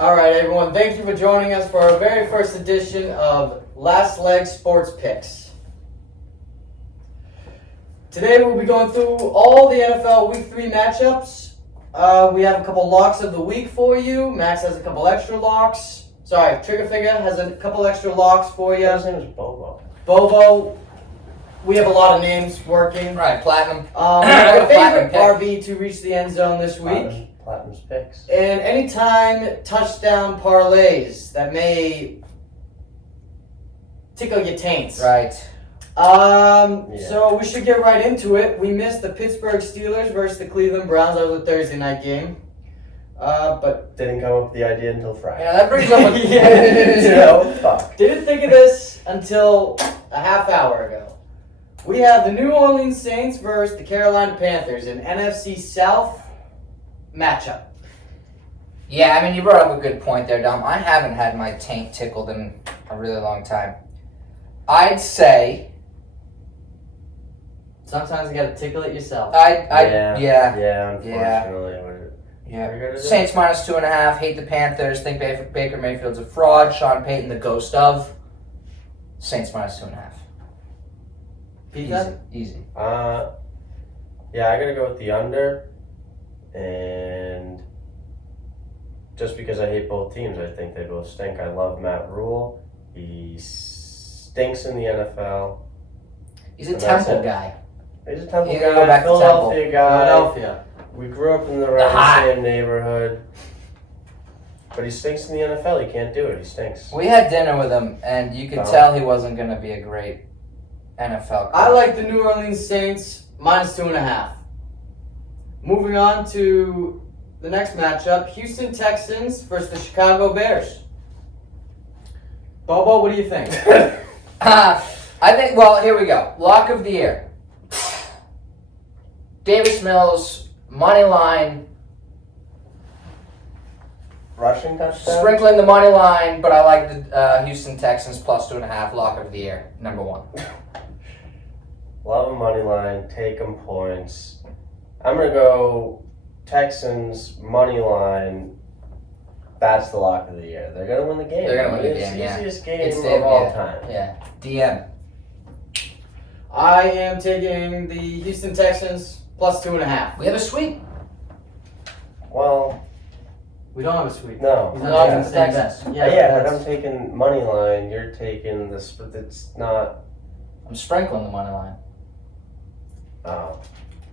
All right, everyone. Thank you for joining us for our very first edition of Last Leg Sports Picks. Today we'll be going through all the NFL Week 3 matchups. We have a couple locks of the week for you. Max has a couple extra locks. Sorry, Trigger Figure has a couple extra locks for you. His name is Bobo. Bobo. We have a lot of names working. Right, Platinum. Our favorite RB to reach the end zone this week. Platinum's picks. And anytime touchdown parlays that may tickle your taints. Right. So we should get right into it. We missed the Pittsburgh Steelers versus the Cleveland Browns. That was a Thursday night game. But Didn't come up with the idea until Friday. Yeah, that brings up Fuck. Didn't think of this until a half hour ago. We have the New Orleans Saints versus the Carolina Panthers, an NFC South matchup. Yeah, I mean, you brought up a good point there, Dom. I haven't had my taint tickled in a really long time. I'd say... Sometimes you gotta tickle it yourself. Yeah, Yeah. unfortunately. Saints minus 2.5. Hate the Panthers. Think Baker Mayfield's a fraud. Sean Payton, the ghost of. Saints minus 2.5. Easy. Yeah, I gotta go with the under. And just because I hate both teams, I think they both stink. I love Matt Rule. He stinks in the NFL. He's a Temple guy. He's a Temple You gotta go guy, back to Philadelphia guy. Philadelphia. We grew up in the same neighborhood. But he stinks in the NFL. He can't do it. He stinks. We had dinner with him, and you could tell he wasn't going to be a great NFL coach. I like the New Orleans Saints minus 2.5. Moving on to the next matchup, Houston Texans versus the Chicago Bears. Bobo, what do you think? I think, well, here we go. Lock of the year. Davis Mills, money line, Rushing touchdown? sprinkling the money line, but I like the Houston Texans plus 2.5. Lock of the year, number 1. Love a money line. Take them points. I'm going to go Texans money line. That's the lock of the year. They're going to win the game. They're going to win the It's game, the yeah. easiest game It's of all time. Yeah. DM. I am taking the Houston Texans plus 2.5. We have a sweep. Well, We don't have a sweep. no. He's No, not it's taking the same Texans. bet. Yeah, but that's- I'm taking money line. You're taking this, but it's not. I'm sprinkling the money line. Oh.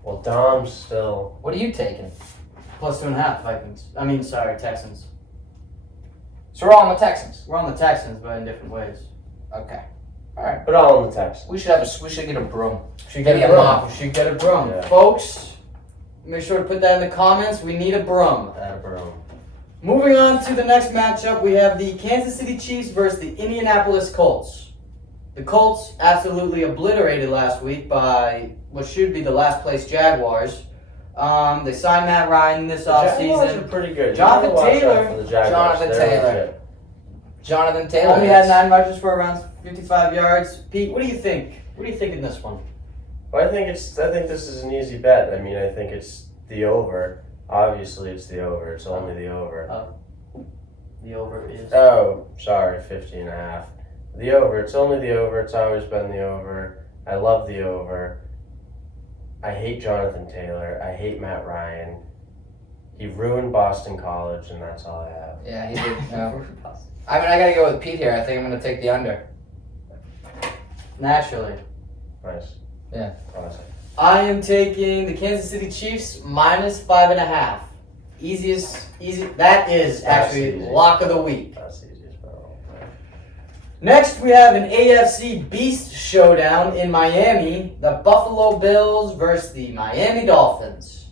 Well, Dom's still. What are you taking? plus 2.5 Vikings. Texans. So we're all on the Texans. We're on the Texans, but in different ways. Okay. All right. But all in the Texans. We should get a broom. Should Maybe get a a broom. mop. We should get a broom. Yeah. Folks, make sure to put that in the comments. We need a broom. Attleboro. Moving on to the next matchup, we have the Kansas City Chiefs versus the Indianapolis Colts. The Colts absolutely obliterated last week by what should be the last place Jaguars. They signed Matt Ryan this Jaguars offseason. are pretty good. Jonathan You gotta watch out Taylor. for the Jaguars. Jonathan They're Taylor. legit. Jonathan Taylor. Only had 9 rushes for around 55 yards. Pete, what do you think? What do you think in this one? Well, I think this is an easy bet. I mean, I think it's the over. Obviously, it's the over. It's only the over. The over is. Oh, sorry, 50.5. The over. It's only the over. It's always been the over. I love the over. I hate Jonathan Taylor. I hate Matt Ryan. He ruined Boston College, and that's all I have. Yeah, he did. No. I mean, I gotta go with Pete here. I think I'm gonna take the under. Naturally. Nice. Yeah. Classic. I am taking the Kansas City Chiefs minus 5.5. Easy. That is That's actually easy. lock of the week. That's the easiest bet of all time. Next, we have an AFC Beast showdown in Miami. The Buffalo Bills versus the Miami Dolphins.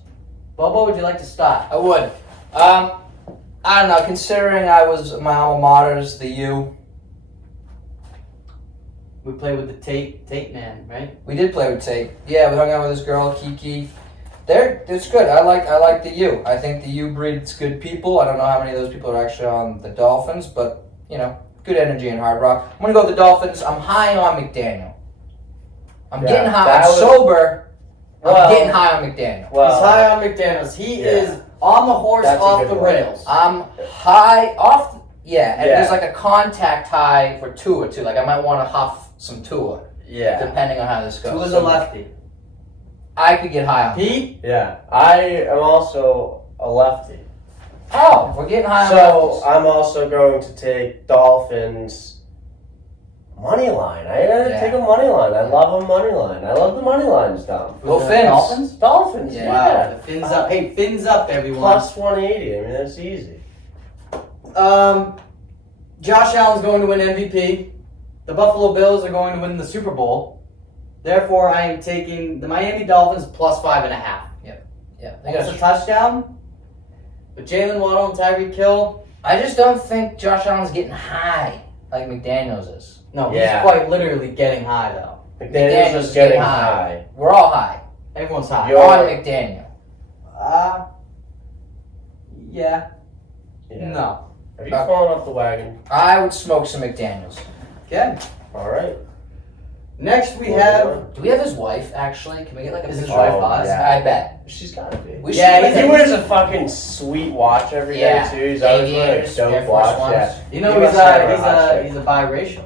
Bobo, would you like to start? I would. I don't know. Considering I was my alma mater's the U. We play with the Tate man, right? We did play with Tate. Yeah, we hung out with this girl Kiki. It's good. I like the U. I think the U breeds good people. I don't know how many of those people are actually on the Dolphins, but you know, good energy in Hard Rock. I'm gonna go with the Dolphins. I'm high on McDaniel. I'm getting high. I'm sober. I'm getting high on McDaniel. Well, He's high on McDaniels. He Yeah. is on the horse That's a off good the one. rails. I'm high off. Yeah, and Yeah. there's like a contact high for Tua too. Like I might want to huff some Tua, Yeah. depending on how this goes. Tua's So a lefty. I could get high on. Pete, Yeah. I am also a lefty. Oh, we're getting high on. So lefties. I'm also going to take Dolphins money line. I gotta Yeah. take a money line. I love a money line. I love the money lines, Dom. Go the Fins. Dolphins? Dolphins, Yeah. yeah. Wow, the fins up. Hey, fins up, everyone. Plus 180. I mean, that's easy. Josh Allen's going to win MVP. The Buffalo Bills are going to win the Super Bowl. Therefore, I am taking the Miami Dolphins plus 5.5. Yeah, they Almost got a touchdown. With Jalen Waddle and Tyreek Hill. I just don't think Josh Allen's getting high like McDaniels is. No, Yeah. he's quite literally getting high, though. McDaniel's just getting high. We're all high. Everyone's high. Yo- On McDaniel. Yeah. Yeah. No. Have you fallen off the wagon? I would smoke some McDaniels. Okay. All right. Next, we Well, have. Do we have his wife actually? Can we get like a Is his picture wife of hot? yeah. I bet. She's gotta be. We Yeah, should. He wears a fucking sweet watch every day Yeah. too. He's always wearing a Aviators, Air dope Force watch. Ones. Yeah. You know, He he's must have a a, hot chick. he's a biracial.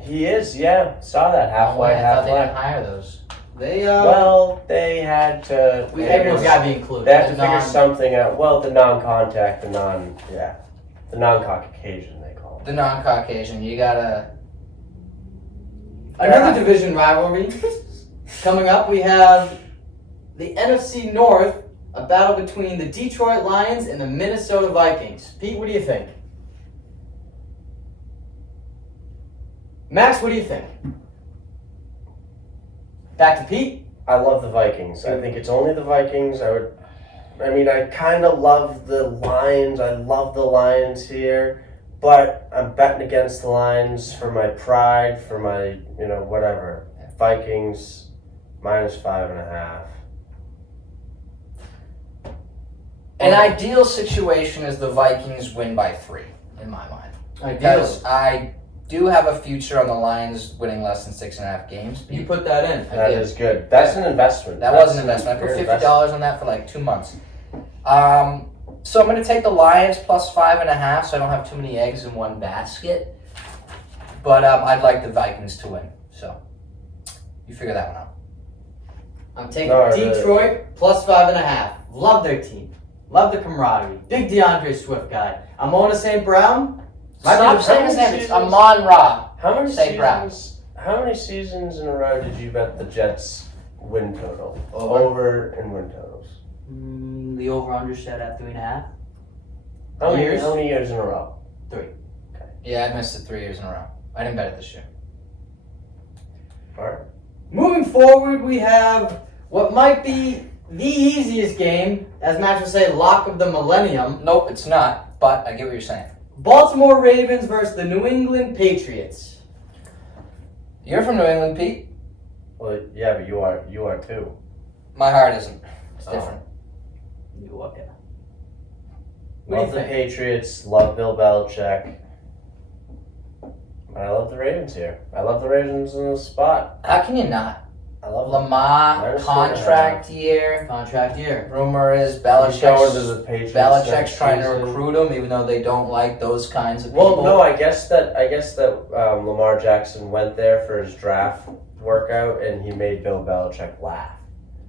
He is, yeah. Saw that half Oh, white, I half thought they didn't black. hire those. They, Well, they had to. everyone's got to be included. They had to The figure non- something out. Well, the non-contact, the non-Caucasian they call it. The non-Caucasian. You gotta. Another division rivalry. Coming up, we have the NFC North, a battle between the Detroit Lions and the Minnesota Vikings. Pete, what do you think? Max, what do you think? Back to Pete. I love the Vikings. I think it's only the Vikings. I kind of love the Lions. I love the Lions here, but I'm betting against the Lions for my pride, for my, whatever. Vikings minus 5.5. An ideal situation is the Vikings win by 3, in my mind. Because I do have a future on the Lions winning less than 6.5 games. You put that in. I That did. is good. That's an investment. That was an investment. I put Good $50 on that for like 2 months. So I'm going to take the Lions plus 5.5, so I don't have too many eggs in one basket. But I'd like the Vikings to win. So you figure that one out. I'm taking No, Detroit plus 5.5. Love their team. Love the camaraderie. Big DeAndre Swift guy. Amona St. Brown. Stop saying his name. It's Amon Ra. How many Say Brown. seasons? How many seasons in a row did you bet the Jets win total? Over. and win totals. The over-under set at 3.5. How Years? many years in a row? Yeah, I missed it 3 years in a row. I didn't bet it this year. All right. Moving forward, we have what might be the easiest game, as Max would say, lock of the millennium. Nope, it's not. But I get what you're saying. Baltimore Ravens versus the New England Patriots. You're from New England, Pete. Well, yeah, but you are too. My heart isn't. It's Oh. different. You look at. What do Love you the think? Patriots. Love Bill Belichick. But I love the Ravens here. I love the Ravens in the spot. How can you not? I love them. Lamar, There's contract year. Contract year. Rumor is He's going to Belichick's the Patriots. Belichick's next trying to season. recruit him, even though they don't like those kinds of Well, people. no, I guess that Lamar Jackson went there for his draft workout, and he made Bill Belichick laugh.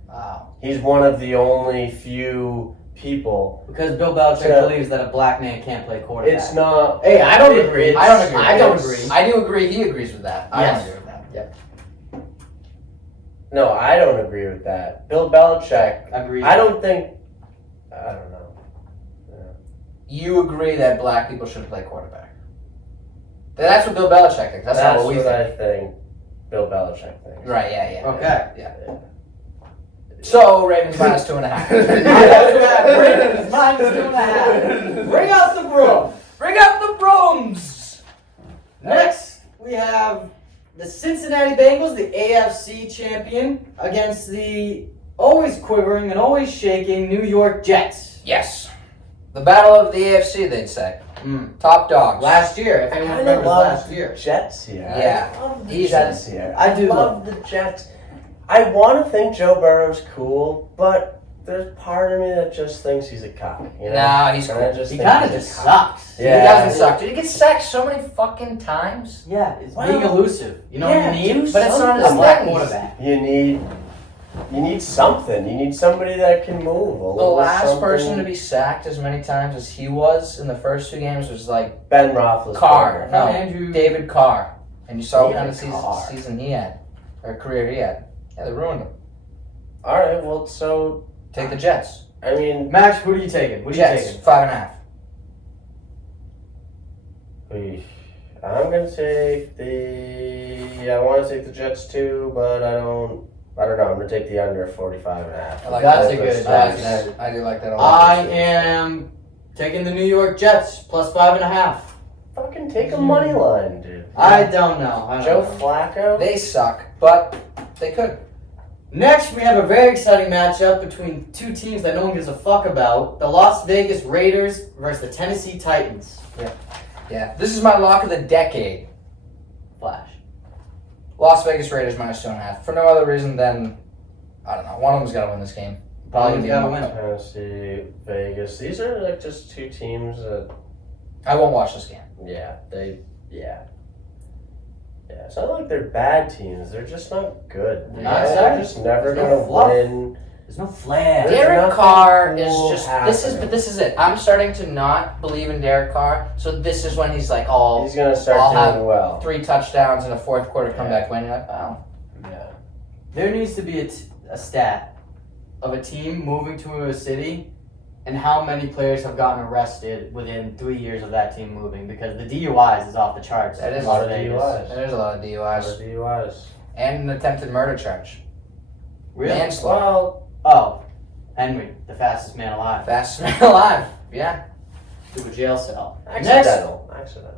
Wow. He's one of the only few people. Because Bill Belichick Yeah. believes that a black man can't play quarterback. It's not. Hey, I don't agree. I don't agree. I don't It's- agree. I do agree. He agrees with that. I Yes. don't agree with that. Yeah. No, I don't agree with that. Bill Belichick. Agree. I don't think. I don't know. You agree that black people shouldn't play quarterback. That's what Bill Belichick thinks. That's not what we think. I think. Bill Belichick thinks. Right? Yeah. Okay. Yeah. So Ravens minus 2.5. Ravens minus 2.5. Bring out the broom. Bring up the brooms. Next, we have the Cincinnati Bengals, the AFC champion, against the always quivering and always shaking New York Jets. Yes. The battle of the AFC, they'd say. Top dogs. Last year, if anyone kinda remembers love last year. Jets here. Yeah. I love the Easy. Jets here. I do love the Jets. I want to think Joe Burrow's cool, but there's part of me that just thinks he's a cock. You know? Nah, he's And I cool. just He think kind of he's a just cock. sucks. He Yeah. doesn't suck. Dude, he gets sacked so many fucking times. Yeah, it's Well, being elusive. You know yeah, what you need? do But it's not A his black thing. quarterback. You need something. You need somebody that can move. The last person to be sacked as many times as he was in the first 2 games was like Ben Roethlisberger. Carr. No, Andrew- David Carr. And you saw what kind of David Carr. season he had, or career he had. Yeah, they ruined him. All right. Well, so Take the Jets. I mean, Max, who are you taking? What are you Jets, taking? 5.5. I'm gonna take the. I want to take the Jets too, but I don't know. I'm gonna take the under 45.5. I like That's that. a good- I like that's- that. I do like that a lot. I am taking the New York Jets plus 5.5. Fucking take a money line, dude. I don't know. I don't Joe know. Flacco. They suck, but they could. Next, we have a very exciting matchup between 2 teams that no one gives a fuck about: the Las Vegas Raiders versus the Tennessee Titans. Yeah, this is my lock of the decade. Flash. Las Vegas Raiders minus 2.5. For no other reason than, I don't know, one of them's got to win this game. Probably Probably gotta be- win it. Tennessee, Vegas. These are like just 2 teams that. I won't watch this game. Yeah. It's not like they're bad teams. They're just not good. Yeah, They're exactly. just never There's no gonna fluff. win. There's no flair. There's Derek nothing Carr is cool just happening. but this is it. I'm starting to not believe in Derek Carr. So this is when he's like, oh, He's gonna start I'll doing have well. 3 touchdowns in a fourth quarter comeback win. You're like, oh, Yeah. There needs to be a stat of a team moving to a city and how many players have gotten arrested within 3 years of that team moving, because the DUIs is off the charts. That is in a lot Las of Vegas. DUIs. there's a lot of DUIs DUIs. and an attempted murder charge. Really? Manslaughter. Well, Oh, Henry, the fastest man alive. Fastest man alive. Yeah, To a jail cell. Next, accidental.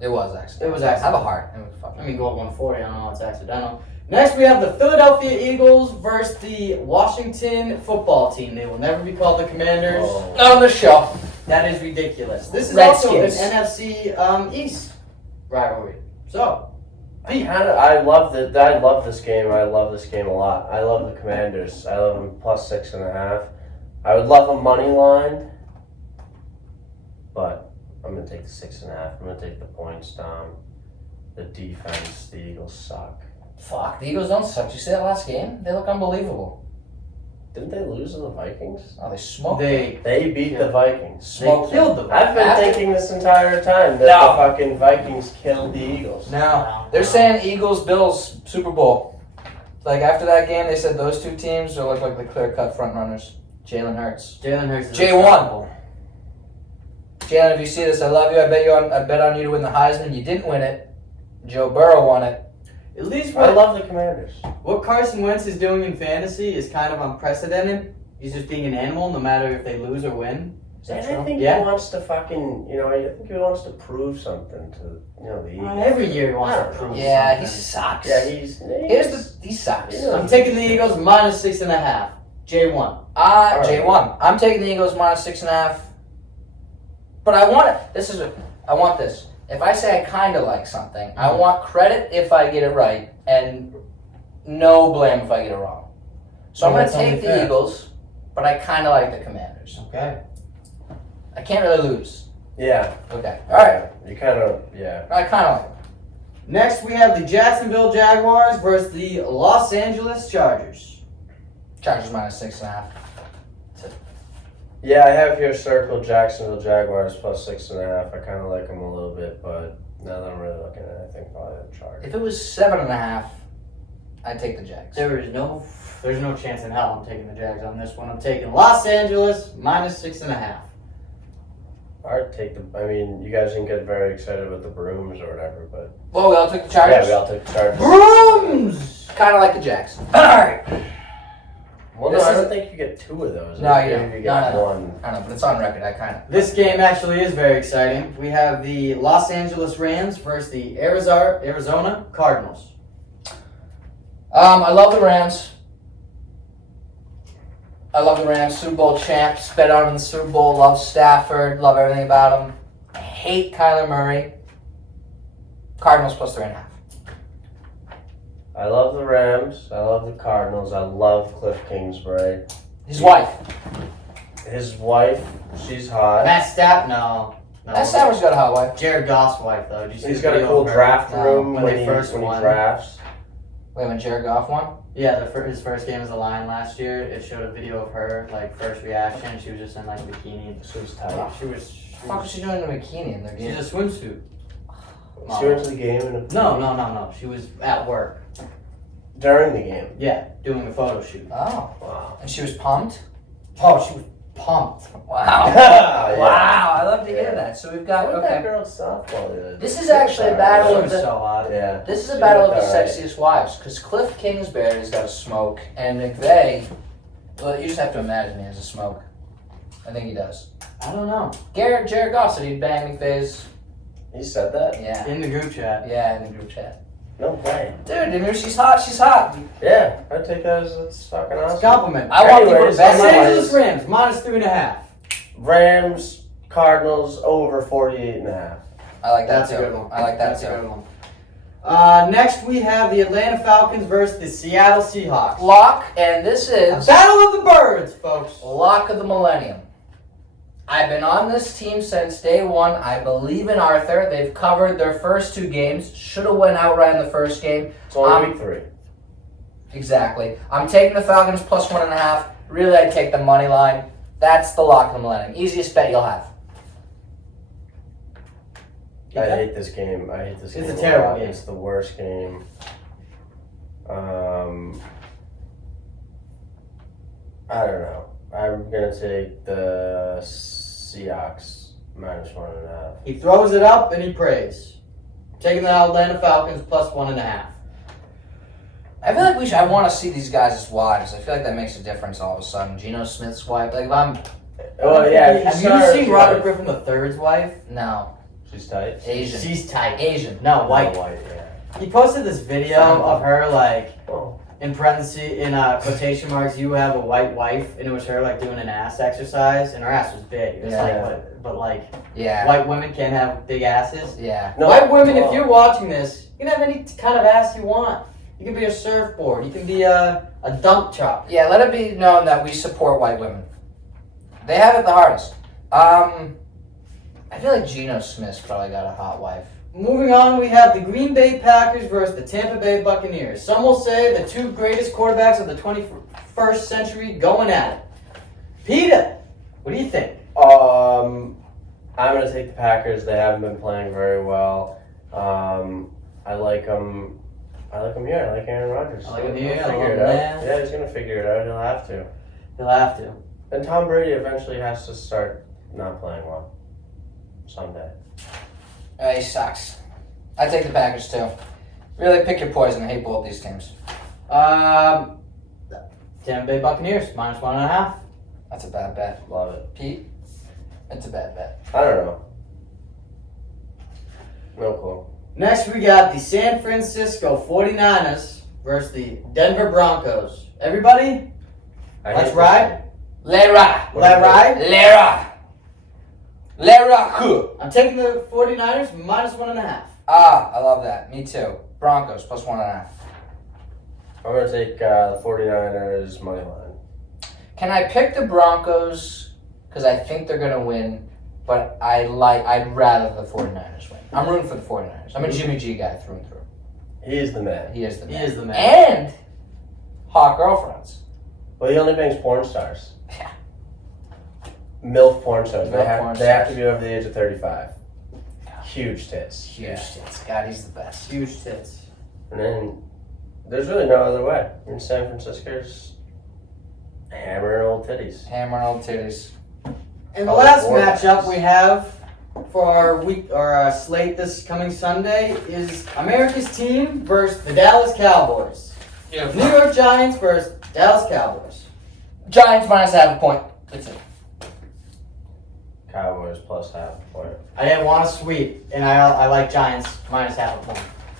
it was accidental. It was I have accidental. a heart. It was fucking. I mean, go up 140. I don't know. It's accidental. Next, we have the Philadelphia Eagles versus the Washington football team. They will never be called the Commanders. Oh. Not on the show. That is ridiculous. This is also an Redskins. NFC East rivalry. So, I love this game. I love this game a lot. I love the Commanders. I love them plus 6.5. I would love a money line, but I'm gonna take the 6.5. I'm gonna take the points down. The defense, the Eagles suck. Fuck, the Eagles don't suck. Did you see that last game? They look unbelievable. Didn't they lose to the Vikings? Oh, they smoked them. They beat the Vikings. Smoked they killed them. I've been After- thinking this entire time that No. the fucking Vikings killed the Eagles. No, they're saying Eagles Bills Super Bowl. Like after that game, they said those 2 teams will look like the clear-cut front runners. Jalen Hurts. Jalen Hurts is J1. unstoppable. Jalen, if you see this, I love you. I bet on you to win the Heisman. You didn't win it. Joe Burrow won it. At least I what, love the Commanders. what Carson Wentz is doing in fantasy is kind of unprecedented. He's just being an animal no matter if they lose or win. Is that And I true? think Yeah. he wants to fucking, I think he wants to prove something to, the Eagles. Every year he wants I to don't know. prove Yeah, he something. sucks. Yeah, He sucks. Yeah. I'm taking the Eagles minus 6.5. J1. Alright. J1. I'm taking the Eagles minus 6.5. But I want it. I want this. If I say I kind of like something, I want credit if I get it right, and no blame if I get it wrong. So I'm Well, going to that's only take the fair. Eagles, but I kind of like the Commanders. Okay. I can't really lose. Yeah. Okay. All right. You kind of, yeah. I kind of like it. Next, we have the Jacksonville Jaguars versus the Los Angeles Chargers. Chargers minus 6.5. Yeah, I have here circled Jacksonville Jaguars plus 6.5. I kind of like them a little bit, but now that I'm really looking at it, I think probably the Chargers. If it was 7.5, I'd take the Jags. There's no chance in hell I'm taking the Jags on this one. I'm taking Los Angeles minus 6.5. I'd take you guys didn't get very excited with the brooms or whatever, but Well, we all took the yeah, Chargers. we all took the Chargers. Brooms! Kind of like the Jags. All right. Well, This no, I is- don't think you get 2 of those. No, I you think don't. you get No. one. I don't know, but it's on record. I kind of. This game actually is very exciting. We have the Los Angeles Rams versus the Arizona Cardinals. I love the Rams. Super Bowl champs. Bet on them in the Super Bowl. Love Stafford. Love everything about him. I hate Kyler Murray. Cardinals plus 3.5. I love the Rams. I love the Cardinals. I love Cliff Kingsbury. His wife. His wife, she's hot. Matt Stafford, no. Matt Stafford's got a hot wife. Jared Goff's wife, though. Did you see He's the got a video cool of her? draft No, room when when they he first when he won. drafts. Wait, when Jared Goff won? Yeah, his first game as a Lion last year. It showed a video of her, like, first reaction. She was just in, like, bikini. She was tight. She was. What the fuck was she doing in a bikini in their game? She's a swimsuit. She went to the game in a No. She was at work. during the game. Yeah, doing a photo shoot. Oh. Wow. And she was pumped? Oh, she was pumped. Wow. Yeah. Wow, I love to hear Yeah. that. So we've got, What that okay. girl's softball the other day? This is actually a She battle of was the... so hot. Yeah. This is a She battle of looked the alright. sexiest wives, because Cliff Kingsbury's got a smoke, and McVeigh, well, you just have to imagine he has a smoke. I think he does. I don't know. Jared Goff said he'd bang McVeigh's, You said that? yeah, In the group chat. in the group chat. No way. Dude, I mean, she's hot. Yeah, I'd take that as it's fucking It's a awesome. compliment. I want people to Anyways, bet Los my Angeles money. Rams, minus 3.5. Rams, Cardinals over 48.5. I like that That's a too. good one. I like that That's a too. good one. Next we have the Atlanta Falcons versus the Seattle Seahawks. Lock, and this A is battle of the birds, folks. lock of the millennium. I've been on this team since day one. I believe in Arthur. They've covered their first 2 games. Should have went outright in the first game. It's only week 3. Exactly. I'm taking the Falcons plus 1.5. Really, I'd take the money line. That's the lock of the millennium. Easiest bet you'll have. I hate this game. It's a game terrible lot. game. It's the worst game. I don't know. I'm gonna take the Seahawks minus 1.5. He throws it up and he prays. Taking the Atlanta Falcons plus 1.5. I feel like I want to see these guys as wives. I feel like that makes a difference all of a sudden. Geno Smith's wife. Like, if I'm... Well, yeah. If Have saw her- you seen Robert Griffin III's wife? No. She's tight. Asian. She's tight. Asian. No, white. No, white. Yeah. He posted this video of her, like, Oh. in parentheses, in quotation marks, you have a white wife, and it was her, like, doing an ass exercise, and her ass was big. It's Yeah. like, but like, Yeah. white women can't have big asses. Yeah. No, White women, if well, you're watching this, you can have any kind of ass you want. You can be a surfboard. You can be a dump truck. Yeah, let it be known that we support white women. They have it the hardest. I feel like Geno Smith's probably got a hot wife. Moving on, we have the Green Bay Packers versus the Tampa Bay Buccaneers. Some will say the 2 greatest quarterbacks of the 21st century going at it. Peter, what do you think? I'm gonna take the Packers. They haven't been playing very well. I like them. I like him here. I like Aaron Rodgers. I like him He'll here. I figure love it him out. there. Yeah, he's gonna figure it out. He'll have to. He'll have to. And Tom Brady eventually has to start not playing well. Someday. He sucks. I take the Packers too. Really pick your poison. I hate both these teams. Tampa Bay Buccaneers, minus 1.5. That's a bad bet. Love it. Pete, it's a bad bet. I don't know. No clue. Next, we got the San Francisco 49ers versus the Denver Broncos. Everybody, let's this ride. game. Lera. Will I ride? Lera. I'm taking the 49ers, minus 1.5. I love that. Me too. Broncos plus 1.5. I'm gonna take the 49ers money line. Can I pick the Broncos because I think they're gonna win, but I'd rather the 49ers win. I'm rooting for the 49ers. I'm a Jimmy G guy through and through. He is the man. He is the man. He is the man. And hot girlfriends. Well, he only bangs porn stars. Yeah. MILF porn stars. They MILF have, porn they have to stars. be over the age of 35. Huge tits. Huge tits. God, he's the best. Huge tits. And then there's really no other way. You're in San Francisco's hammering old titties. Hammering old titties. And the Oh, last boy. matchup we have for our slate this coming Sunday is America's team versus the Dallas Cowboys. New York Giants versus Dallas Cowboys. Giants minus half a point. That's it. Cowboys plus half a point. I want a sweep, and I like Giants minus half a point.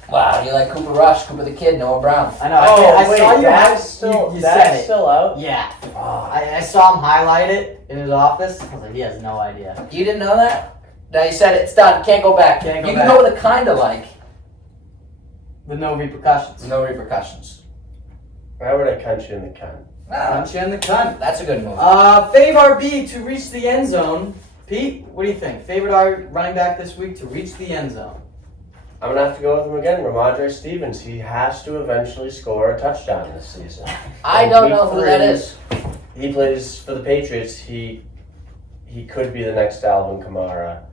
Wow, you like Cooper Rush, Cooper the Kid, Noah Brown. I know. I saw you. that's still, you that's said it. still out? Yeah. Oh, I saw him highlight it in his office. I was like, he has no idea. You didn't know that? No, you said it. It's done. Can't go back. Can't go you back. can go with a kind of like. With no repercussions. No repercussions. why would I cunt you in the cunt? Punch you in the cunt. That's a good move. Fave RB to reach the end zone. Pete, what do you think? Favorite running back this week to reach the end zone. I'm gonna have to go with him again, Ramondre Stevens. He has to eventually score a touchdown this season. I don't know who that is. He plays for the Patriots. He could be the next Alvin Kamara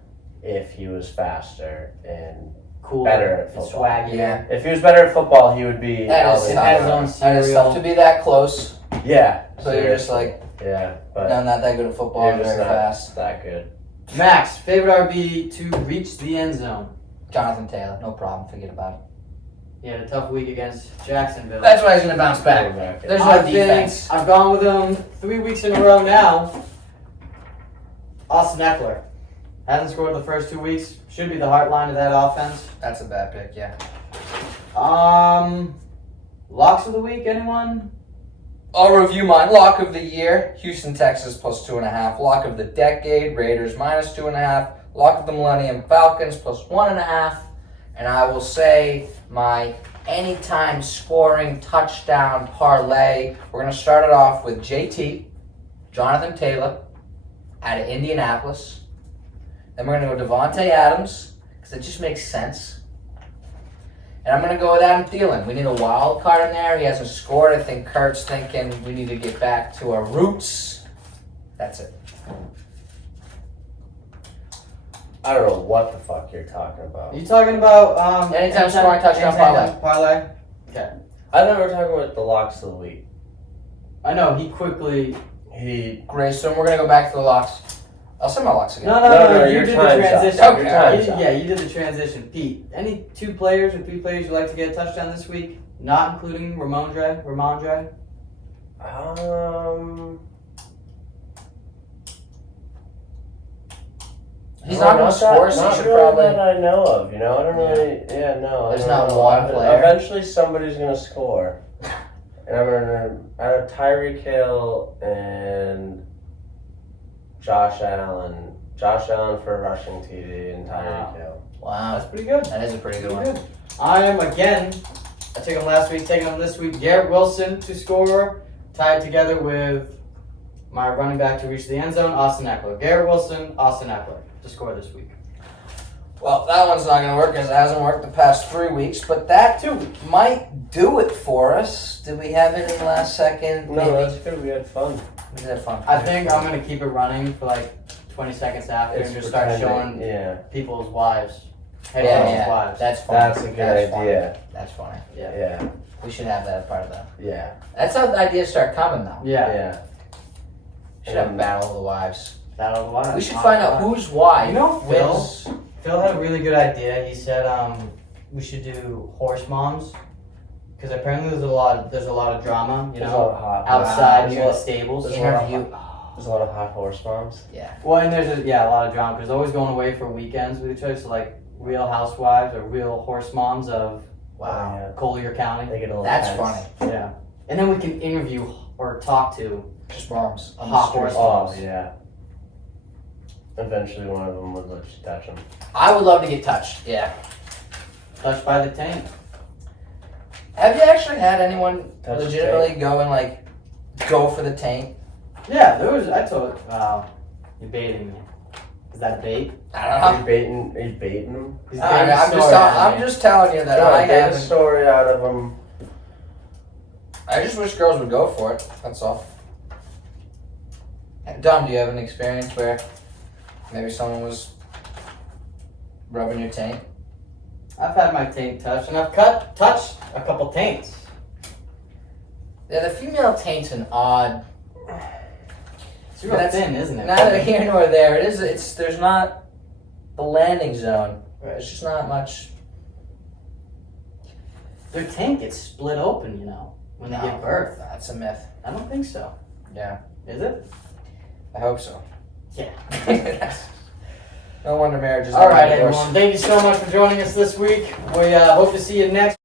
if he was faster and Cool. better at and football. swaggy. Yeah. If he was better at football, he would be That is Alvin tough. Had his own Kamara. That is cereal. tough to be that close. Yeah. So you're just seriously. like, Yeah, but no, not that good at football, you're just very not fast. that good. Max, favorite RB to reach the end zone. Jonathan Taylor, no problem. Forget about it. He had a tough week against Jacksonville. That's why he's gonna bounce back. There's no defense. I've gone with him 3 weeks in a row now. Austin Eckler. Hasn't scored the first 2 weeks. Should be the heartline of that offense. That's a bad pick, yeah. Locks of the week, anyone? I'll review mine. Lock of the year, Houston, Texas plus 2.5. Lock of the decade, Raiders minus 2.5. Lock of the millennium, Falcons plus 1.5. And I will say my anytime scoring touchdown parlay. We're going to start it off with JT, Jonathan Taylor, out of Indianapolis. Then we're going to go Devontae Adams, because it just makes sense. And I'm going to go with Adam Thielen. We need a wild card in there. He hasn't scored. I think Kurt's thinking we need to get back to our roots. That's it. I don't know what the fuck you're talking about. Are you talking about Anytime scoring touchdown parlay? Okay. I thought we were talking about the locks of the week. I know, he quickly... Grayson, we're going to go back to the locks. I'll say my locks again. No, you your did the time's up. transition. Okay. Your time's up. Yeah, you did the transition. Pete, any 2 players or 3 players you'd like to get a touchdown this week? Not including Ramondre? He's not going to score, so you not should really probably... that I know of, you know? I don't really, no. There's I don't not know. one player. Eventually somebody's going to score. And I'm going to, out of Tyreek Hill and Josh Allen for rushing TD and Tyreek Hill. Wow, That's pretty good. that is a pretty good Pretty one. good. I am, again, I took him last week, taking him this week. Garrett Wilson to score, tied together with my running back to reach the end zone, Austin Eckler. Garrett Wilson, Austin Eckler to score this week. Well, that one's not going to work because it hasn't worked the past 3 weeks, but that might do it for us. Did we have any last second? No, Maybe. that's good. We had fun. We did have fun. I think I'm going to keep it running for like 20 seconds after and just start showing Yeah. people's wives. Head Yeah, coaches' yeah, wives. that's funny. That's a good That's funny. idea. That's funny. Yeah. We should have that as part of that. Yeah. That's how the ideas start coming, though. Yeah. We should have a battle of the wives. Battle of the wives. We should find out whose wife You know, Phil? wins. Phil had a really good idea. He said we should do horse moms because apparently there's a lot of drama, you There's a lot know, of hot outside there's near a the lot- stables. there's a lot of Interview. There's a lot of hot horse moms. Yeah. Well, and there's a lot of drama because they're always going away for weekends with each other. So like Real Housewives or Real Horse Moms of Wow. Yeah. Collier County. They get a little That's tense. funny. Yeah, and then we can interview or talk to Just moms. on the hot street. horse Oh, moms. yeah. Eventually one of them would let you touch them. I would love to get touched. Yeah. Touched by the tank. Have you actually had anyone Touch the legitimately go and like go for the tank? Yeah, there was. I told. Wow, you're baiting me. Is that bait? I don't Are know. you baiting them? He's Alright, baiting I'm story out of me. just telling you that I Get a haven't. story out of them. I just wish girls would go for it. That's all. Dom, do you have an experience where maybe someone was rubbing your taint? I've had my taint touched, and I've touched a couple taints. Yeah, the female taint's an odd. It's real That's thin, isn't it? Neither here nor there. It is. It's there's not the landing zone. Right. It's just not much. Their tank gets split open, you know, when they No, give birth. That's a myth. I don't think so. Yeah, Is it? I hope so. Yeah. No wonder marriages. All right, never divorce. everyone. Thank you so much for joining us this week. We hope to see you next.